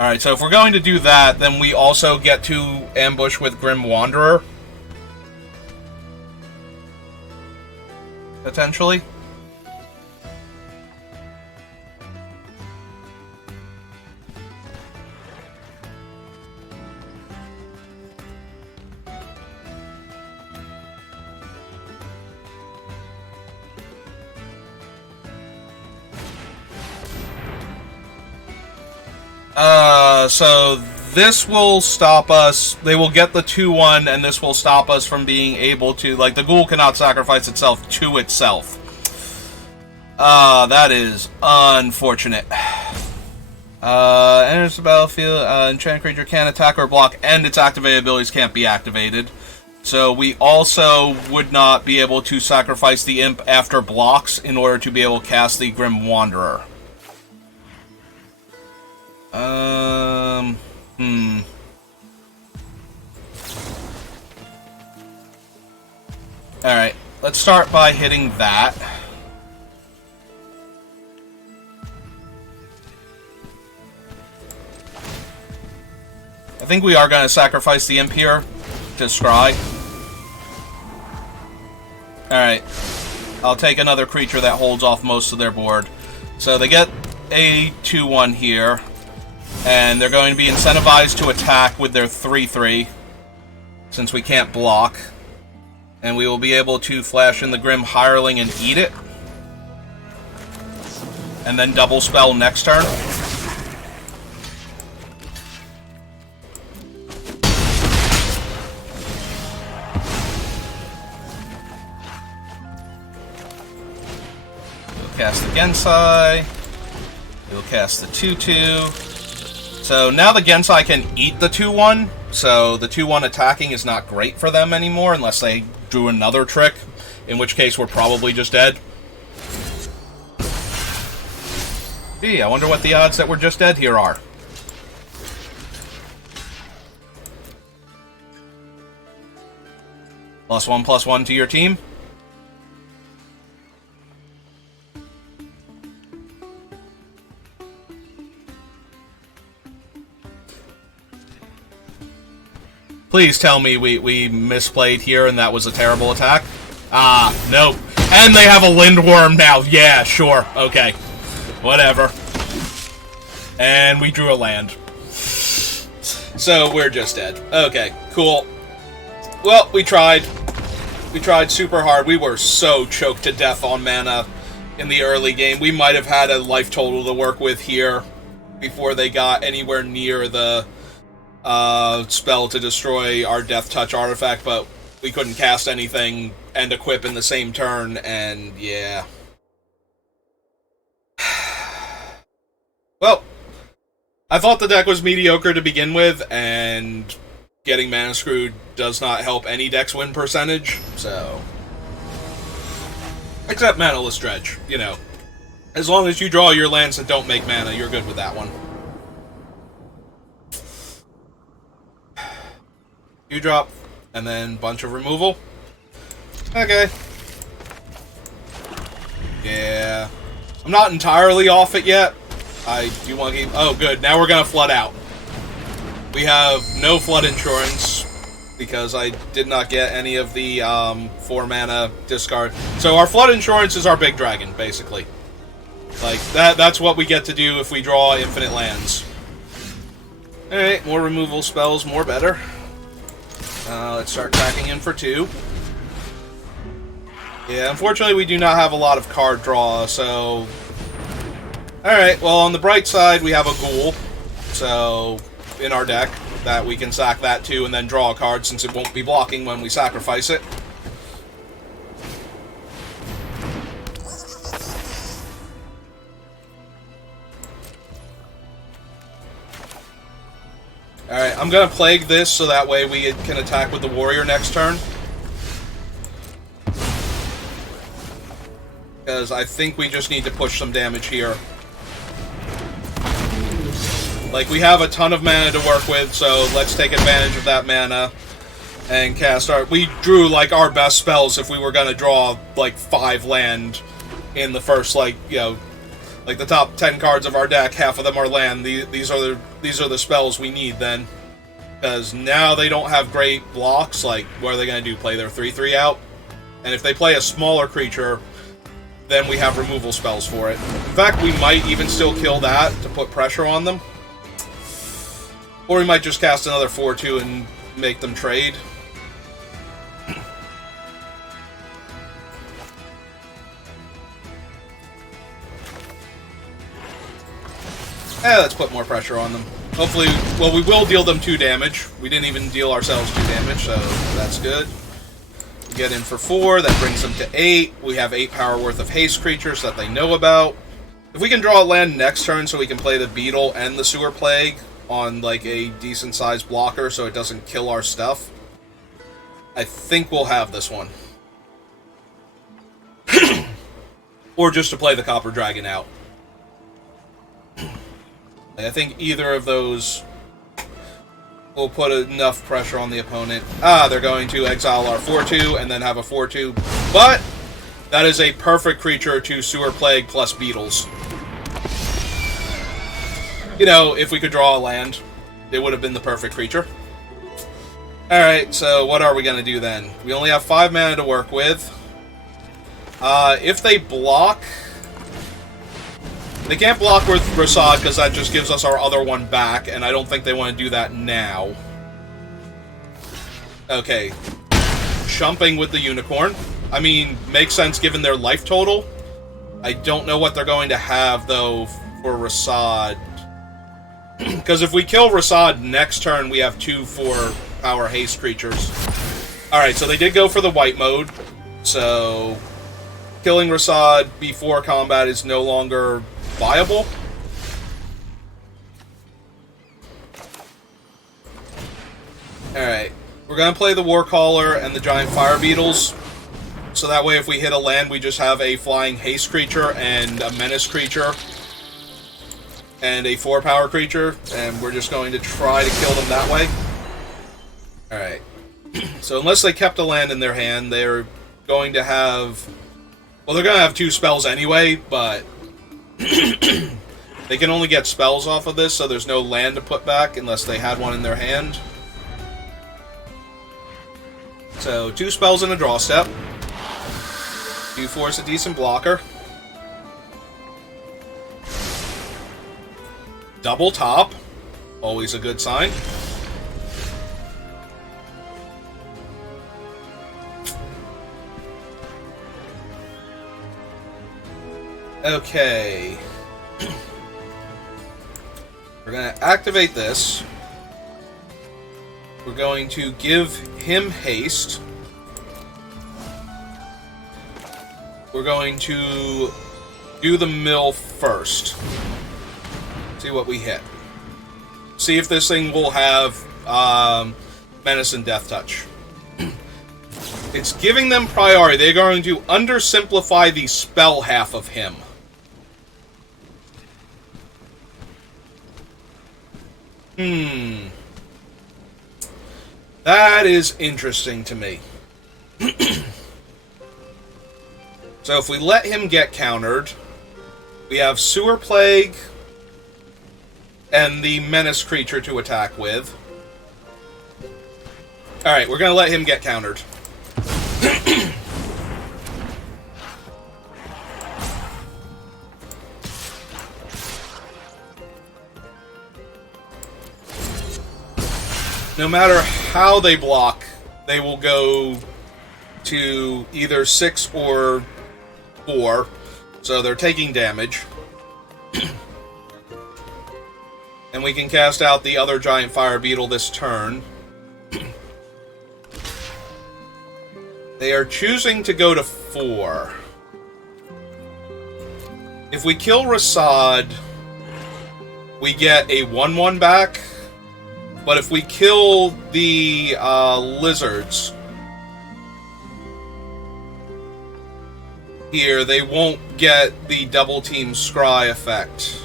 Alright, so if we're going to do that, then we also get to ambush with Grim Wanderer. Potentially. So this will stop us. They will get the 2-1, and this will stop us from being able to, like, the ghoul cannot sacrifice itself to itself. That is unfortunate. Enters the battlefield, enchanted creature can attack or block, and its activated abilities can't be activated. So we also would not be able to sacrifice the imp after blocks in order to be able to cast the Grim Wanderer. Alright, let's start by hitting that. I think we are going to sacrifice the imp here to scry. Alright, I'll take another creature that holds off most of their board. So they get a 2-1 here. And they're going to be incentivized to attack with their 3/3, since we can't block. And we will be able to flash in the Grim Hireling and eat it. And then double spell next turn. We'll cast the Gensai. We'll cast the 2/2. So now the Gensai can eat the 2-1, so the 2-1 attacking is not great for them anymore unless they do another trick, in which case we're probably just dead. Gee, I wonder what the odds that we're just dead here are. +1/+1 to your team. Please tell me we misplayed here and that was a terrible attack. Ah, nope. And they have a Lindworm now. Yeah, sure. Okay. Whatever. And we drew a land. So we're just dead. Okay, cool. Well, we tried. We tried super hard. We were so choked to death on mana in the early game. We might have had a life total to work with here before they got anywhere near the spell to destroy our Death Touch artifact, but we couldn't cast anything and equip in the same turn, and yeah. Well, I thought the deck was mediocre to begin with, and getting mana screwed does not help any deck's win percentage, so... Except Manaless Dredge, you know. As long as you draw your lands that don't make mana, you're good with that one. 2-drop, and then bunch of removal. Okay. Yeah. I'm not entirely off it yet. I do want to keep... Oh, good. Now we're going to flood out. We have no flood insurance, because I did not get any of the 4-mana discard. So our flood insurance is our big dragon, basically. Like, that's what we get to do if we draw infinite lands. Alright, more removal spells, more better. Let's start tracking in for 2. Yeah, unfortunately we do not have a lot of card draw, so... Alright, well on the bright side we have a ghoul, so... in our deck, that we can sack that too and then draw a card since it won't be blocking when we sacrifice it. Alright, I'm gonna Plague this so that way we can attack with the warrior next turn. because I think we just need to push some damage here. Like, we have a ton of mana to work with, so let's take advantage of that mana and cast our... We drew, like, our best spells if we were going to draw, like, 5 land in the first, like, you know, like the top 10 cards of our deck, half of them are land. These are the spells we need then. Because now they don't have great blocks, like, what are they going to do, play their 3/3 out? And if they play a smaller creature, then we have removal spells for it. In fact, we might even still kill that to put pressure on them. Or we might just cast another 4/2 and make them trade. Let's put more pressure on them. Hopefully, well, we will deal them 2 damage. We didn't even deal ourselves 2 damage, so that's good. We get in for 4, that brings them to 8. We have 8 power worth of haste creatures that they know about. If we can draw a land next turn so we can play the Beetle and the Sewer Plague on, like, a decent-sized blocker so it doesn't kill our stuff, I think we'll have this one. Or just to play the Copper Dragon out. I think either of those will put enough pressure on the opponent. They're going to exile our 4/2 and then have a 4/2. But that is a perfect creature to Sewer Plague plus Beetles. You know, if we could draw a land, it would have been the perfect creature. Alright, so what are we going to do then? We only have 5 mana to work with. If they block... They can't block with Rasad because that just gives us our other one back, and I don't think they want to do that now. Okay. Jumping with the Unicorn. I mean, makes sense given their life total. I don't know what they're going to have, though, for Rasad. Because if we kill Rasad next turn, we have 2 4-power haste creatures. Alright, so they did go for the white mode. So, killing Rasad before combat is no longer viable. Alright, we're going to play the Warcaller and the Giant Fire Beetles. So that way if we hit a land, we just have a flying haste creature and a menace creature. And a 4-power creature. And we're just going to try to kill them that way. Alright. So unless they kept a land in their hand, they're going to have... Well, they're going to have 2 spells anyway, but... They can only get spells off of this, so there's no land to put back unless they had one in their hand. So, 2 spells in a draw step. Q4 is a decent blocker. Double top. Always a good sign. Okay. We're going to activate this. We're going to give him haste. We're going to do the mill first. See what we hit. See if this thing will have Menace and Death Touch. It's giving them priority. They're going to undersimplify the spell half of him. That is interesting to me. So if we let him get countered, we have Sewer Plague and the Menace creature to attack with. Alright, we're going to let him get countered. No matter how they block, they will go to either 6 or 4, so they're taking damage. And we can cast out the other Giant Fire Beetle this turn. They are choosing to go to 4. If we kill Rasad, we get a 1/1 back. But if we kill the lizards, here, they won't get the double team scry effect.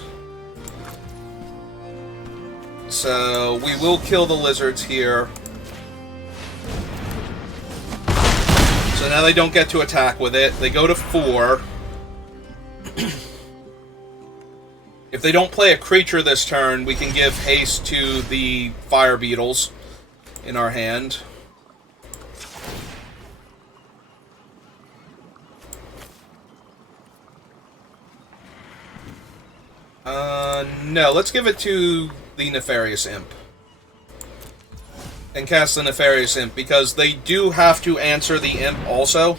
So we will kill the lizards here. So now they don't get to attack with it. They go to 4. If they don't play a creature this turn, we can give haste to the fire beetles in our hand. No, let's give it to the Nefarious Imp. And cast the Nefarious Imp, because they do have to answer the Imp also.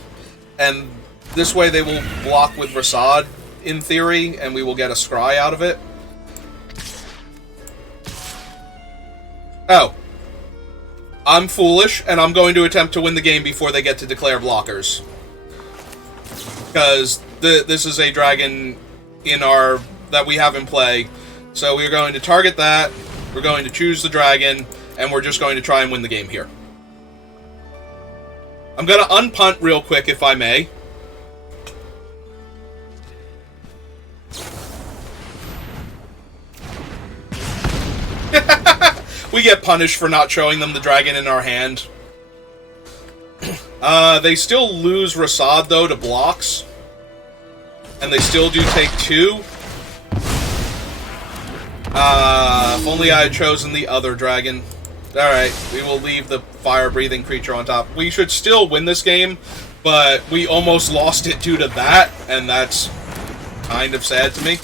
And this way they will block with Rasad, in theory, and we will get a scry out of it. Oh. I'm foolish, and I'm going to attempt to win the game before they get to declare blockers. Because this is a dragon that we have in play. So we're going to target that, we're going to choose the dragon, and we're just going to try and win the game here. I'm going to unpunt real quick, if I may. We get punished for not showing them the dragon in our hand. They still lose Rasad, though, to blocks. And they still do take 2. If only I had chosen the other dragon. Alright, we will leave the fire-breathing creature on top. We should still win this game, but we almost lost it due to that, and that's kind of sad to me.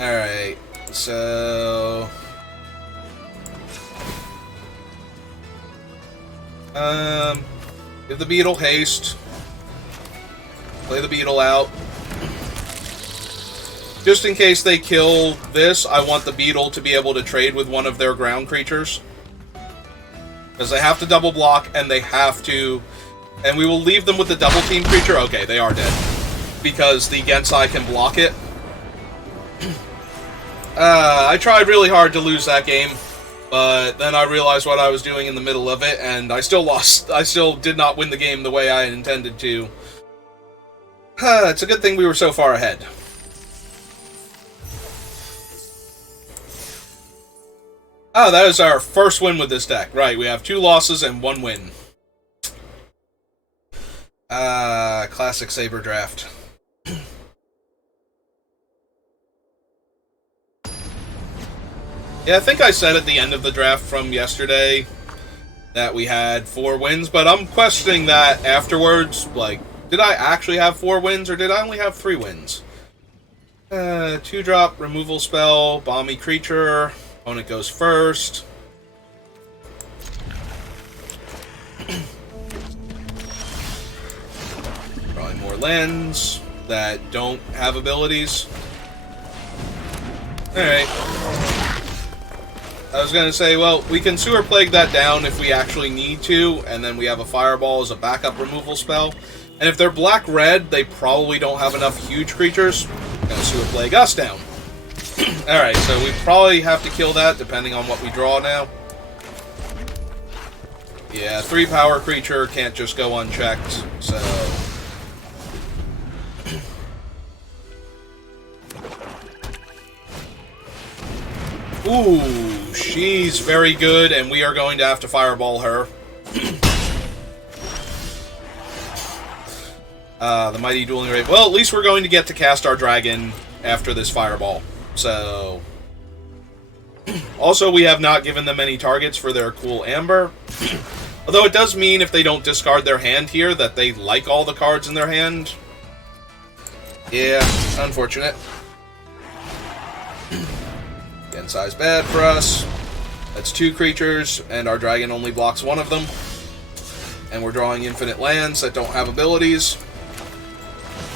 Alright, so... give the beetle haste. Play the beetle out. Just in case they kill this, I want the beetle to be able to trade with one of their ground creatures. Because they have to double block, and they have to... And we will leave them with the double team creature. Okay, they are dead. Because the Gensai can block it. I tried really hard to lose that game, but then I realized what I was doing in the middle of it, and I still lost. I still did not win the game the way I intended to. It's a good thing we were so far ahead. Oh, that is our first win with this deck. Right, we have 2 losses and 1 win. Classic Saber draft. Yeah, I think I said at the end of the draft from yesterday that we had 4 wins, but I'm questioning that afterwards. Like, did I actually have 4 wins, or did I only have 3 wins? 2-drop removal spell, Balmy Creature... Opponent goes first. Drawing more lands that don't have abilities. Alright. I was going to say, well, we can Sewer Plague that down if we actually need to, and then we have a Fireball as a backup removal spell. And if they're black-red, they probably don't have enough huge creatures. Going to Sewer Plague us down. Alright, so we probably have to kill that, depending on what we draw now. Yeah, 3-power creature can't just go unchecked, so... Ooh, she's very good, and we are going to have to Fireball her. The Mighty Dueling Raven. Well, at least we're going to get to cast our dragon after this Fireball. So, also we have not given them any targets for their cool Amber. Although it does mean if they don't discard their hand here that they like all the cards in their hand. Yeah, unfortunate. Gensai's bad for us. That's 2 creatures, and our dragon only blocks 1 of them. And we're drawing infinite lands that don't have abilities.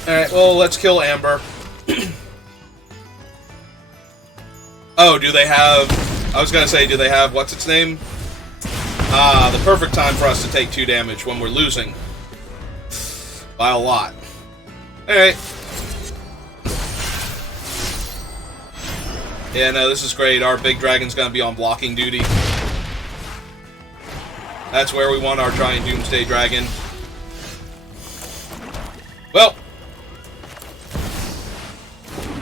Alright, well, let's kill Amber. Oh, do they have... I was going to say, do they have... What's its name? The perfect time for us to take 2 damage when we're losing. By a lot. Alright. Yeah, no, this is great. Our big dragon's going to be on blocking duty. That's where we want our Giant Doomsday Dragon. Well,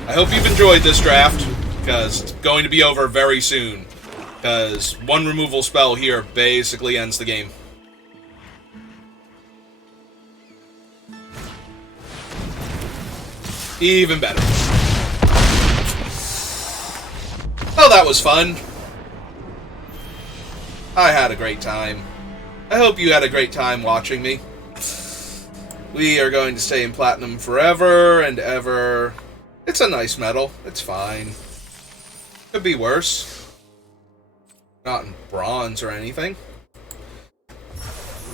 I hope you've enjoyed this draft, because it's going to be over very soon. Because one removal spell here basically ends the game. Even better. Oh, that was fun. I had a great time. I hope you had a great time watching me. We are going to stay in Platinum forever and ever. It's a nice medal. It's fine. Could be worse. Not in bronze or anything.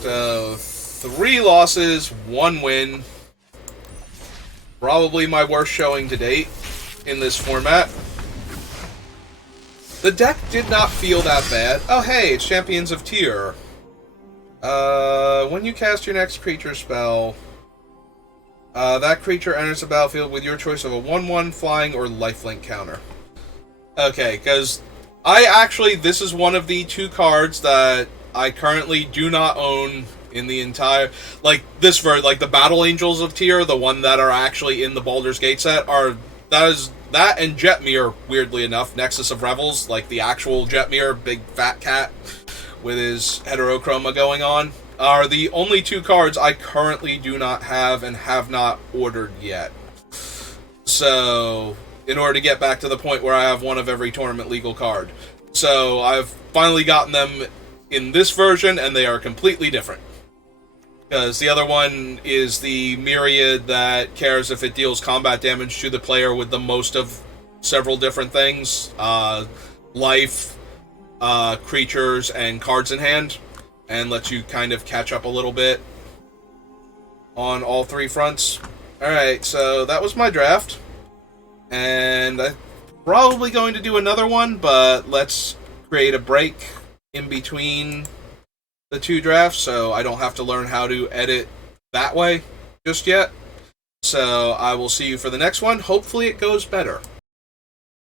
So, 3 losses, 1 win. Probably my worst showing to date in this format. The deck did not feel that bad. Oh hey, it's Champions of Tyr. When you cast your next creature spell, that creature enters the battlefield with your choice of a 1/1 flying or lifelink counter. Okay, because this is one of the 2 cards that I currently do not own in the entire, like the Battle Angels of Tyr, the one that are actually in the Baldur's Gate set, that and Jetmir, weirdly enough, Nexus of Revels, like the actual Jetmir, big fat cat with his heterochroma going on, are the only 2 cards I currently do not have and have not ordered yet. So, in order to get back to the point where I have one of every tournament legal card. So, I've finally gotten them in this version, and they are completely different. Because the other one is the Myriad that cares if it deals combat damage to the player with the most of several different things. Life, creatures, and cards in hand. And lets you kind of catch up a little bit on all 3 fronts. Alright, so that was my draft. And I'm probably going to do another one, but let's create a break in between the 2 drafts, so I don't have to learn how to edit that way just yet. So I will see you for the next one. Hopefully it goes better.